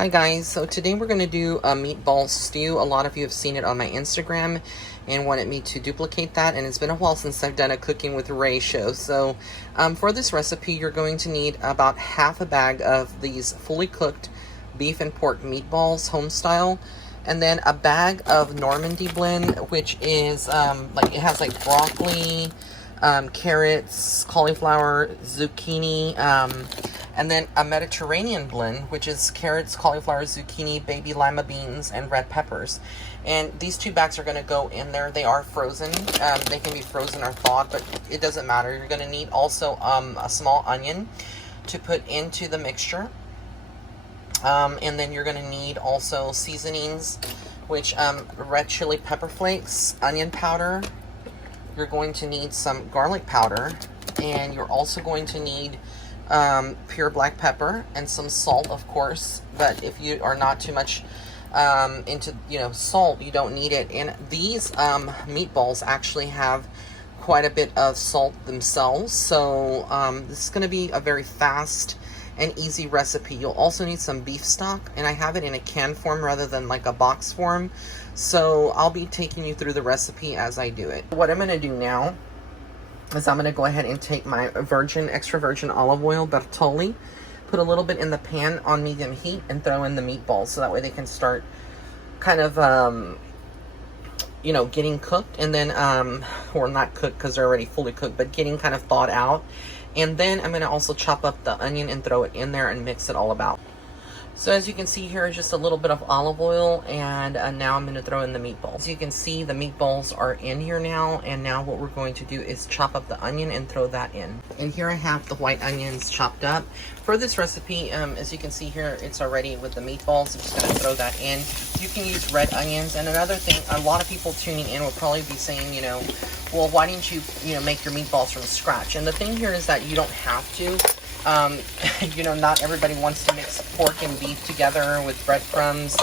Hi guys, so today we're going to do a meatball stew. A lot of you have seen it on my Instagram and wanted me to duplicate that, and it's been a while since I've done a Cooking with Ray show. So for this recipe, you're going to need about half a bag of these fully cooked beef and pork meatballs, home style, and then a bag of Normandy blend, which is it has like broccoli, carrots, cauliflower, zucchini, and then a Mediterranean blend, which is carrots, cauliflower, zucchini, baby lima beans, and red peppers. And these two bags are going to go in there. They are frozen. They can be frozen or thawed, but it doesn't matter. You're going to need also a small onion to put into the mixture. And then you're going to need also seasonings, which red chili pepper flakes, onion powder. You're going to need some garlic powder, and you're also going to need pure black pepper and some salt, of course. But if you are not too much into salt, you don't need it. And these meatballs actually have quite a bit of salt themselves, so this is going to be a very fast and easy recipe. You'll also need some beef stock, and I have it in a can form rather than like a box form, so I'll be taking you through the recipe as I do it. What I'm going to do now is I'm going to go ahead and take my extra virgin olive oil, Bertolli, put a little bit in the pan on medium heat, and throw in the meatballs so that way they can start kind of getting cooked, and then or not cooked because they're already fully cooked, but getting kind of thawed out. And then I'm going to also chop up the onion and throw it in there and mix it all about. So as you can see here, just a little bit of olive oil, and now I'm going to throw in the meatballs. As you can see, the meatballs are in here now, and now what we're going to do is chop up the onion and throw that in. And here I have the white onions chopped up. For this recipe, as you can see here, it's already with the meatballs. I'm just going to throw that in. You can use red onions. And another thing, a lot of people tuning in will probably be saying, well, why didn't you, make your meatballs from scratch? And the thing here is that you don't have to. Not everybody wants to mix pork and beef together with breadcrumbs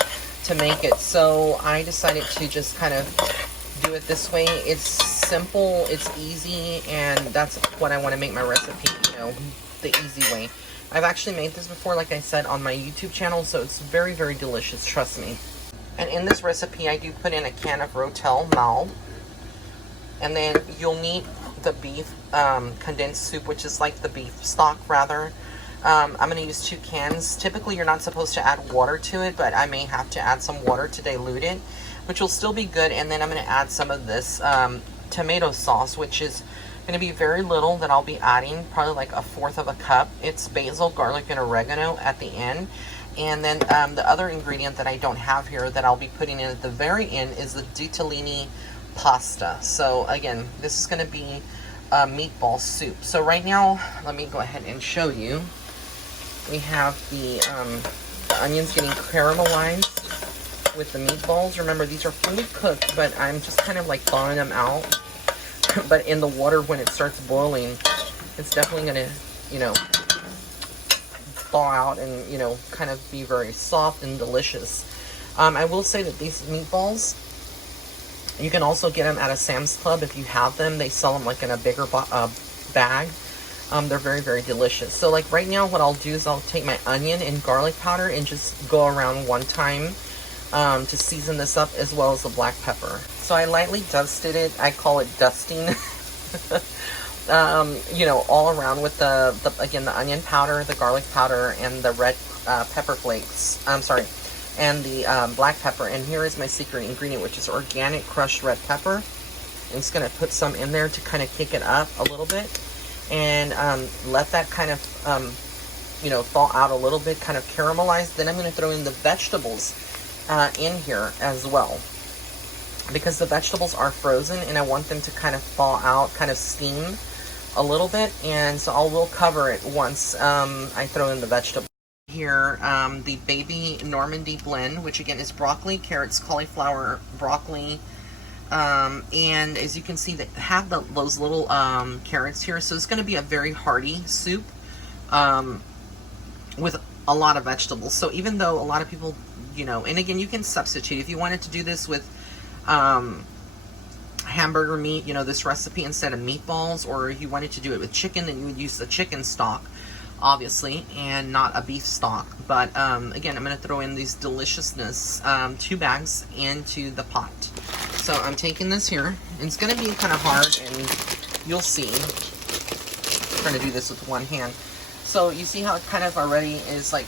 to make it. So I decided to just kind of do it this way. It's simple, it's easy, and that's what I want to make my recipe, the easy way. I've actually made this before, like I said, on my YouTube channel, so it's very, very delicious, trust me. And in this recipe, I do put in a can of Rotel mild. And then you'll need the beef condensed soup, which is like the beef stock, rather. I'm going to use 2 cans. Typically, you're not supposed to add water to it, but I may have to add some water to dilute it, which will still be good. And then I'm going to add some of this tomato sauce, which is going to be very little that I'll be adding, probably like 1/4 of a cup. It's basil, garlic, and oregano at the end. And then the other ingredient that I don't have here that I'll be putting in at the very end is the ditalini pasta. So again, this is going to be meatball soup. So right now, let me go ahead and show you. We have the onions getting caramelized with the meatballs. Remember, these are fully cooked, but I'm just kind of like thawing them out. But in the water, when it starts boiling, it's definitely going to, thaw out and, kind of be very soft and delicious. I will say that these meatballs, you can also get them at a Sam's Club if you have them. They sell them like in a bigger bag. They're very, very delicious. So like right now, what I'll do is I'll take my onion and garlic powder and just go around one time to season this up, as well as the black pepper. So I lightly dusted it. I call it dusting. All around with the onion powder, the garlic powder, and the red pepper flakes. And the black pepper. And here is my secret ingredient, which is organic crushed red pepper. I'm just going to put some in there to kind of kick it up a little bit, and let that kind of thaw out a little bit, kind of caramelize. Then I'm going to throw in the vegetables in here as well, because the vegetables are frozen and I want them to kind of thaw out, kind of steam a little bit. And so I will cover it once I throw in the vegetables. Here, the baby Normandy blend, which again is broccoli, carrots, cauliflower, broccoli, and as you can see, they have those little carrots here, so it's going to be a very hearty soup with a lot of vegetables. So even though a lot of people, and again, you can substitute if you wanted to do this with hamburger meat, this recipe, instead of meatballs, or if you wanted to do it with chicken, then you would use the chicken stock. obviously, and not a beef stock. But again, I'm going to throw in these deliciousness 2 bags into the pot. So I'm taking this here. It's going to be kind of hard, and you'll see. I'm trying to do this with one hand. So you see how it kind of already is like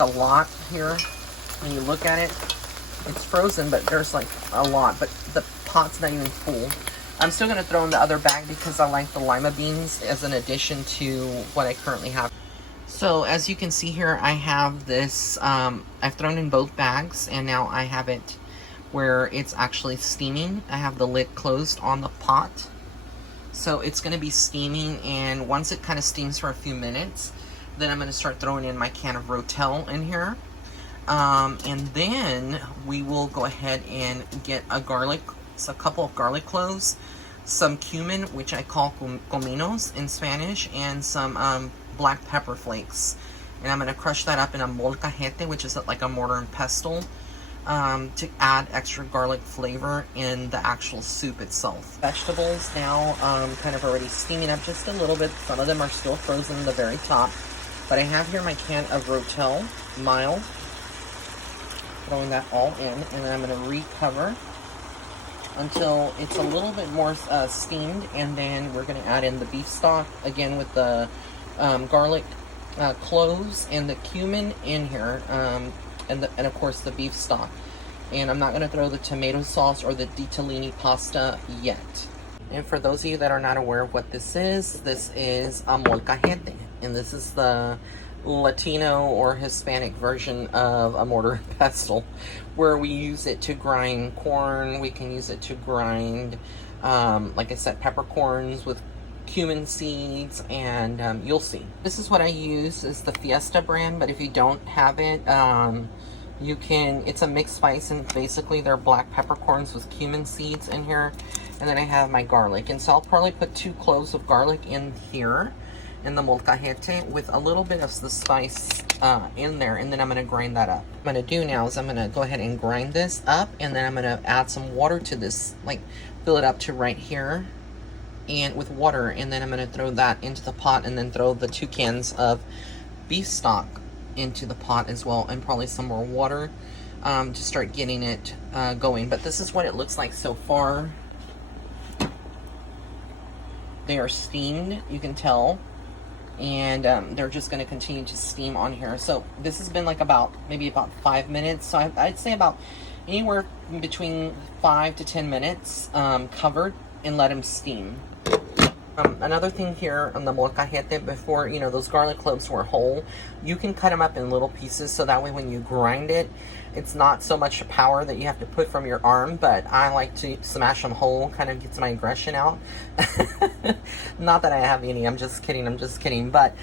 a lot here. When you look at it, it's frozen, but there's like a lot. But the pot's not even full. I'm still going to throw in the other bag because I like the lima beans as an addition to what I currently have. So as you can see here, I have this, I've thrown in both bags, and now I have it where it's actually steaming. I have the lid closed on the pot. So it's going to be steaming, and once it kind of steams for a few minutes, then I'm going to start throwing in my can of Rotel in here. And then we will go ahead and get a couple of garlic cloves, some cumin, which I call cominos in Spanish, and some black pepper flakes. And I'm going to crush that up in a molcajete, which is like a mortar and pestle, to add extra garlic flavor in the actual soup itself. Vegetables now kind of already steaming up just a little bit. Some of them are still frozen in the very top. But I have here my can of Rotel mild. Throwing that all in, and then I'm going to recover until it's a little bit more steamed, and then we're going to add in the beef stock again with the garlic cloves and the cumin in here, and of course the beef stock. And I'm not going to throw the tomato sauce or the ditalini pasta yet. And for those of you that are not aware of what this is a molcajete, and this is the Latino or Hispanic version of a mortar and pestle, where we use it to grind corn. We can use it to grind, like I said, peppercorns with cumin seeds, and you'll see. This is what I use, is the Fiesta brand, but if you don't have it, you can, it's a mixed spice, and basically they're black peppercorns with cumin seeds in here. And then I have my garlic, and so I'll probably put 2 cloves of garlic in here in the molcajete with a little bit of the spice in there, and then I'm going to grind that up. What I'm going to do now is I'm going to go ahead and grind this up, and then I'm going to add some water to this, like fill it up to right here, and with water, and then I'm going to throw that into the pot, and then throw the 2 cans of beef stock into the pot as well, and probably some more water to start getting it going. But this is what it looks like so far. They are steamed, you can tell, and they're just going to continue to steam on here. So this has been like maybe about 5 minutes. So I'd say about anywhere between 5 to 10 minutes covered, and let them steam. Another thing here on the molcajete, before, you know, those garlic cloves were whole, you can cut them up in little pieces, so that way when you grind it, it's not so much power that you have to put from your arm, but I like to smash them whole, kind of gets my aggression out. Not that I have any, I'm just kidding, but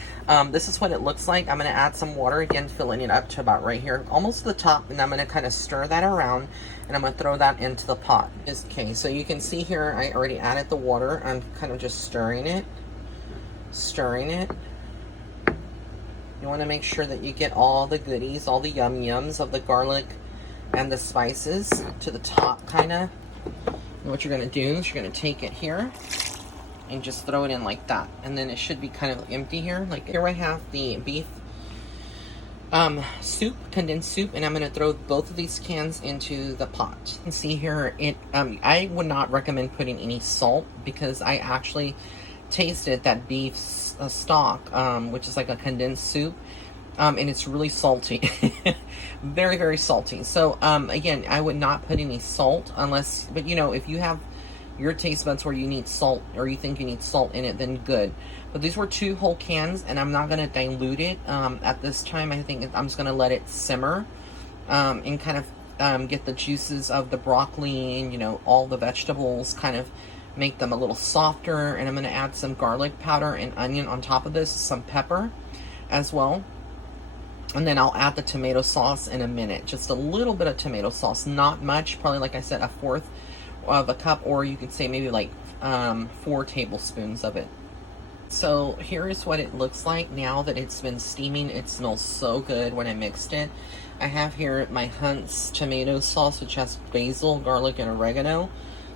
this is what it looks like. I'm going to add some water, again, filling it up to about right here, almost to the top, and I'm going to kind of stir that around, and I'm going to throw that into the pot. Okay, so you can see here, I already added the water. I'm kind of just stirring it. You want to make sure that you get all the goodies, all the yums of the garlic and the spices to the top, kind of. And what you're going to do is you're going to take it here and just throw it in like that. And then it should be kind of empty here. Like here I have the beef soup, condensed soup, and I'm going to throw both of these cans into the pot. You can see here, I would not recommend putting any salt, because I actually tasted that beef stock, which is like a condensed soup, and it's really salty. Very, very salty. So again, I would not put any salt unless, but you know, if you have your taste buds where you need salt, or you think you need salt in it, then good. But these were 2 whole cans, and I'm not going to dilute it at this time. I think I'm just going to let it simmer and kind of get the juices of the broccoli and, you know, all the vegetables, kind of make them a little softer. And I'm going to add some garlic powder and onion on top of this, some pepper as well. And then I'll add the tomato sauce in a minute. Just a little bit of tomato sauce, not much, probably, like I said, 1/4 of a cup, or you could say maybe like 4 tablespoons of it. So here is what it looks like now that it's been steaming. It smells so good when I mixed it. I have here my Hunt's tomato sauce, which has basil, garlic, and oregano.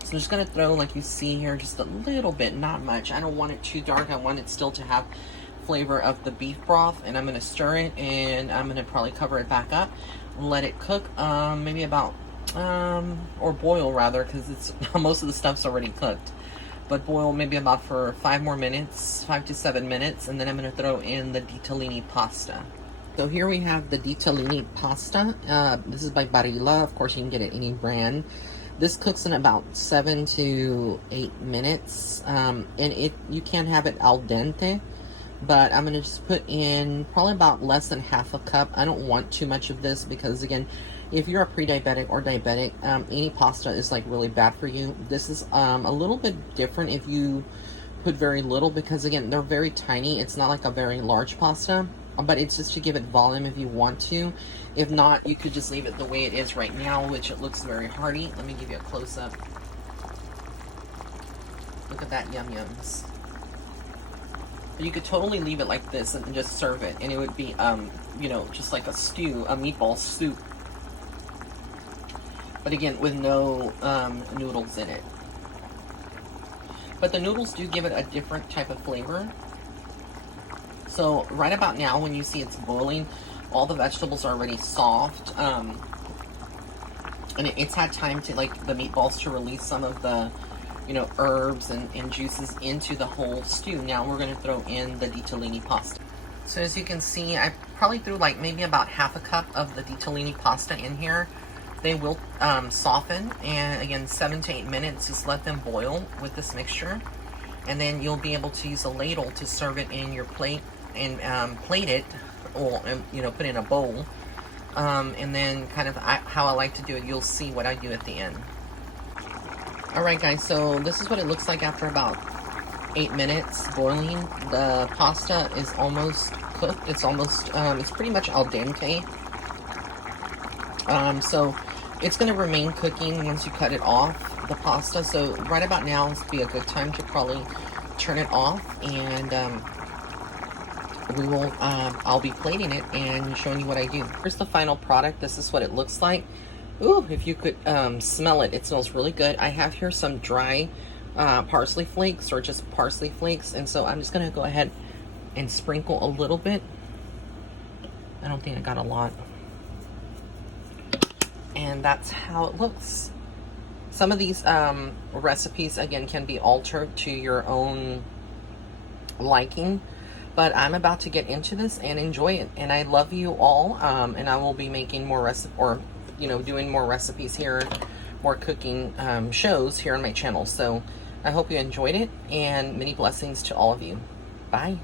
So I'm just going to throw, like you see here, just a little bit, not much. I don't want it too dark. I want it still to have flavor of the beef broth, and I'm going to stir it, and I'm going to probably cover it back up and let it cook maybe about or boil rather, because it's most of the stuff's already cooked, but boil maybe about for 5 more minutes, 5 to 7 minutes, and then I'm going to throw in the ditalini pasta. So here we have the ditalini pasta. This is by Barilla. Of course, you can get it any brand. This cooks in about 7 to 8 minutes, and you can have it al dente, but I'm going to just put in probably about less than half a cup. I don't want too much of this because, again, if you're a pre-diabetic or diabetic, any pasta is like really bad for you. This is a little bit different if you put very little, because again, they're very tiny. It's not like a very large pasta, but it's just to give it volume if you want to. If not, you could just leave it the way it is right now, which it looks very hearty. Let me give you a close-up. Look at that, yum yums. You could totally leave it like this and just serve it, and it would be, you know, just like a stew, a meatball soup. But again, with no noodles in it. But the noodles do give it a different type of flavor. So right about now, when you see it's boiling, all the vegetables are already soft. And it's had time to, like, the meatballs to release some of the, you know, herbs and juices into the whole stew. Now we're going to throw in the ditalini pasta. So as you can see, I probably threw like maybe about half a cup of the ditalini pasta in here. They will soften, and again, 7 to 8 minutes, just let them boil with this mixture, and then you'll be able to use a ladle to serve it in your plate and plate it, or you know, put in a bowl, and then kind of how I like to do it, you'll see what I do at the end. Alright guys, so this is what it looks like after about 8 minutes boiling. The pasta is almost cooked. It's almost, it's pretty much al dente. So it's going to remain cooking once you cut it off, the pasta. So right about now would be a good time to probably turn it off, and we will, I'll be plating it and showing you what I do. Here's the final product. This is what it looks like. Ooh, if you could smell it, it smells really good. I have here some dry parsley flakes, or just parsley flakes, and so I'm just going to go ahead and sprinkle a little bit. I don't think I got a lot. And that's how it looks. Some of these recipes, again, can be altered to your own liking, but I'm about to get into this and enjoy it, and I love you all, and I will be making more doing more recipes here, more cooking shows here on my channel. So I hope you enjoyed it, and many blessings to all of you. Bye.